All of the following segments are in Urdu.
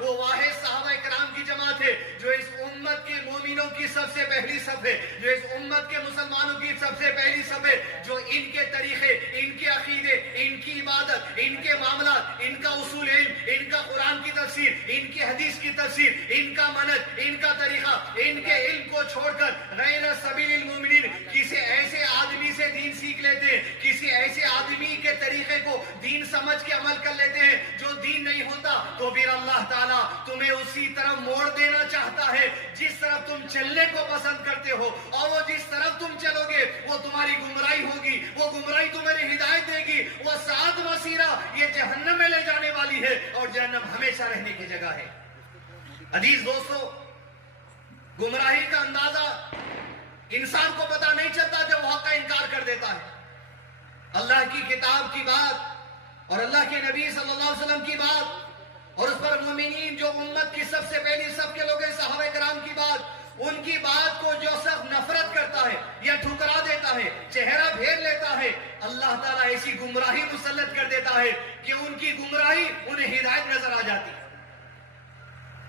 وہ واحد صحابہ کرام کی جماعت ہے جو اس امت کے مومنوں کی سب سے پہلی صف ہے، جو اس امت کے مسلمانوں کی سب سے پہلی صف ہے، جو ان کے طریقے، ان کے عقیدے، ان کی عبادت، ان کے معاملات، ان کا اصول علم، ان کا قرآن کی تفسیر، ان کی حدیث کی تفسیر، ان کا منہج، ان کا طریقہ، ان کے علم کو چھوڑ کر غیر سبیل المومنین کسی ایسے آدمی سے دین سیکھ لیتے ہیں، کسی ایسے آدمی کے طریقے کو دین سمجھ کے عمل کر لیتے ہیں جو دین نہیں ہوتا، تو پھر اللہ تعالیٰ تمہیں اسی طرف موڑ دینا چاہتا ہے جس طرف تم چلنے کو پسند کرتے ہو، اور وہ جس طرف تم چلو گے وہ تمہاری گمراہی ہوگی، وہ گمراہی تمہیں ہدایت دے گی، وہ سعد مسیرہ یہ جہنم میں لے جانے والی ہے، اور جہنم ہمیشہ رہنے کی جگہ ہے۔ عزیز دوستو، گمراہی کا اندازہ انسان کو پتہ نہیں چلتا جب وہ حق کا انکار کر دیتا ہے۔ اللہ کی کتاب کی بات اور اللہ کے نبی صلی اللہ علیہ وسلم کی بات اور اس پر مومنین جو امت کی سب سے پہلی سب کے لوگ ہیں صحابہ کرام کی بات، ان کی بات کو جو سب نفرت کرتا ہے یا ٹھکرا دیتا ہے، چہرہ پھیر لیتا ہے، اللہ تعالیٰ ایسی گمراہی مسلط کر دیتا ہے کہ ان کی گمراہی انہیں ہدایت نظر آ جاتی ہے۔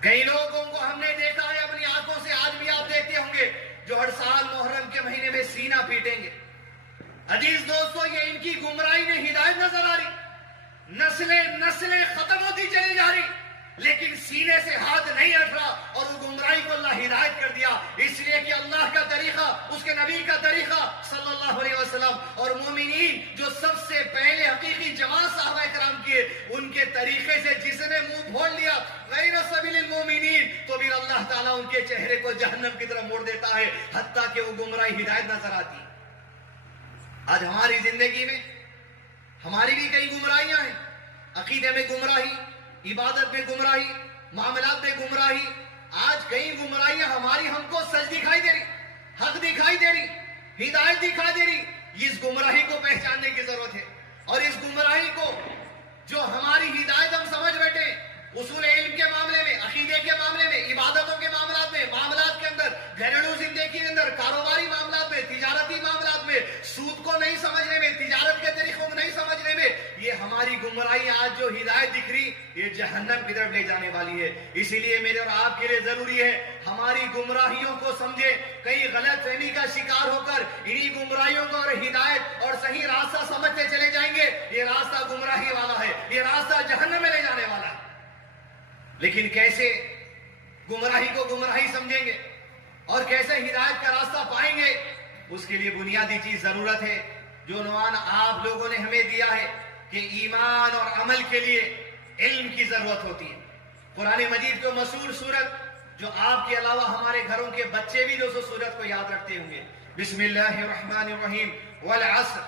کئی لوگوں کو ہم نے دیکھا ہے اپنی آنکھوں سے، آج بھی آپ دیکھتے ہوں گے، جو ہر سال محرم کے مہینے میں سینہ پیٹیں گے۔ عزیز دوستو، یہ ان کی گمراہی میں ہدایت نظر آ رہی، نسلیں ختم ہوتی چلی جا رہی، لیکن سینے سے ہاتھ نہیں ہٹ رہا، اور وہ گمراہی کو اللہ ہدایت کر دیا، اس لیے کہ اللہ کا طریقہ، اس کے نبی کا طریقہ صلی اللہ علیہ وسلم اور مومنین جو سب سے پہلے حقیقی جماعت صحابہ کرام کیے، ان کے طریقے سے جس نے منہ بھول لیا غیر سبیل المومنین، تو پھر اللہ تعالیٰ ان کے چہرے کو جہنم کی طرف موڑ دیتا ہے، حتیٰ کہ وہ گمراہی ہدایت نظر آتی ہے۔ آج ہماری زندگی میں ہماری بھی کئی گمراہیاں ہیں، عقیدے میں گمراہی، عبادت میں گمراہی، معاملات میں گمراہی۔ آج کئی گمراہیاں ہماری ہم کو سچ دکھائی دے رہی، حق دکھائی دے رہی، ہدایت دکھائی دے رہی۔ اس گمراہی کو پہچاننے کی ضرورت ہے، اور اس گمراہی کو جو ہماری ہدایت ہم سمجھ بیٹھے، اصول علم کے معاملے میں، عقیدے کے معاملے میں، عبادتوں کے معاملات میں، معاملات کے اندر، گھریلو زندگی کے اندر، کاروباری معاملات میں، تجارتی معاملات میں، سود کو نہیں سمجھنے میں، تجارت کے طریقوں کو نہیں سمجھنے میں، یہ ہماری گمراہی آج جو ہدایت دکھ رہی، یہ جہنم کی طرف لے جانے والی ہے۔ اسی لیے میرے اور آپ کے لیے ضروری ہے ہماری گمراہیوں کو سمجھے، کئی غلط فہمی کا شکار ہو کر انہی گمراہیوں کو اور ہدایت اور صحیح راستہ سمجھتے چلے جائیں گے، یہ راستہ گمراہی والا ہے، یہ راستہ جہنم میں لے جانے والا ہے۔ لیکن کیسے گمراہی کو گمراہی سمجھیں گے اور کیسے ہدایت کا راستہ پائیں گے، اس کے لیے بنیادی چیز ضرورت ہے جو عنوان آپ لوگوں نے ہمیں دیا ہے کہ ایمان اور عمل کے لیے علم کی ضرورت ہوتی ہے۔ قرآن مجید کو مشہور سورت جو آپ کے علاوہ ہمارے گھروں کے بچے بھی جو سورت کو یاد رکھتے ہوں گے، بسم اللہ الرحمن الرحیم، والعصر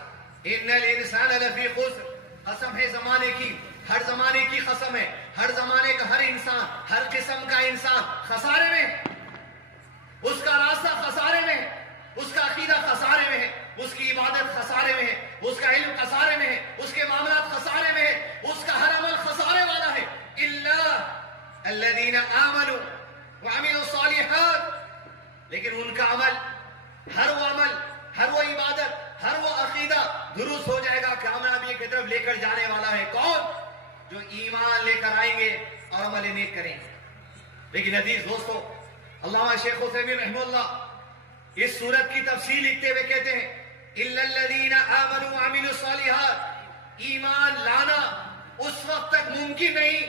ان الانسان لفی خسر، قسم ہے زمانے کی، ہر زمانے کی قسم ہے، ہر زمانے کا ہر انسان، ہر قسم کا انسان خسارے میں ہے، اس کا راستہ خسارے میں ہے، اس کا عقیدہ خسارے میں ہے، اس کی عبادت خسارے میں ہے، اس کا علم خسارے میں ہے، اس کے معاملات خسارے میں ہے، اس کا ہر عمل خسارے والا ہے۔ الا الذین آمنوا وعملوا الصالحات، لیکن ان کا عمل، ہر وہ عبادت، ہر وہ عقیدہ درست ہو جائے گا، کامیابی کی طرف لے کر جانے والا ہے۔ کون؟ جو ایمان لے کر آئیں گے اور عمل نیک کریں گے۔ لیکن عزیز دوستو، علامہ شیخ عثیمین رحمہ اللہ اس سورت کی تفصیل لکھتے ہوئے کہتے ہیں اِلَّا الَّذِينَ آمَنُوا وَعَمِلُوا الصَّالِحَاتِ، ایمان لانا اس وقت تک ممکن نہیں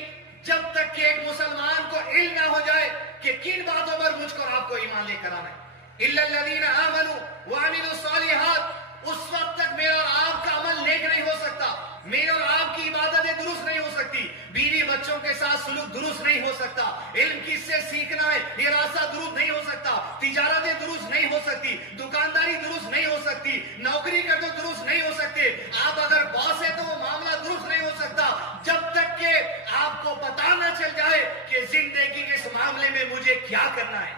جب تک کہ ایک مسلمان کو علم نہ ہو جائے کہ کن باتوں پر مجھ کو اور آپ کو ایمان لے کر آنا ہے۔ اِلَّا الَّذِينَ آمَنُوا وَعَمِلُوا الصَّالِحَاتِ، اس وقت تک میرا اور آپ کا عمل نیک نہیں ہو سکتا، میرے اور آپ کی عبادتیں درست نہیں ہو سکتی، بیوی بچوں کے ساتھ سلوک درست نہیں ہو سکتا، علم کس سے سیکھنا ہے یہ راستہ درست نہیں ہو سکتا، تجارتیں درست نہیں ہو سکتی، دکانداری درست نہیں ہو سکتی، نوکری کا تو درست نہیں ہو سکتے، آپ اگر باس ہے تو وہ معاملہ درست نہیں ہو سکتا، جب تک کہ آپ کو پتہ نہ چل جائے کہ زندگی کے اس معاملے میں مجھے کیا کرنا ہے۔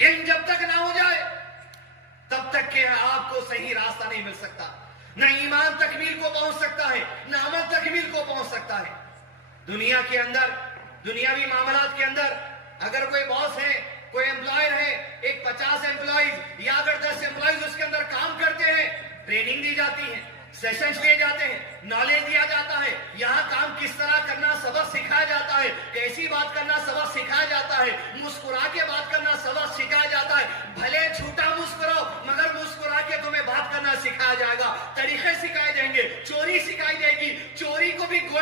علم جب تک نہ ہو جائے تب تک کہ آپ کو صحیح راستہ نہیں مل سکتا، نہ ایمان تکمیل کو پہنچ سکتا ہے، نہ عمل تکمیل کو پہنچ سکتا ہے۔ دنیا کے اندر، دنیاوی معاملات کے اندر اگر کوئی باس ہے، کوئی امپلائر ہے، ایک 50 امپلائیز یا اگر 10 امپلائیز اس کے اندر کام کرتے ہیں، ٹریننگ دی جاتی ہے، سیشنز لیے جاتے ہیں، نالج دیا جاتا ہے، یہاں کام کس طرح کرنا سبق سکھایا جاتا ہے کہ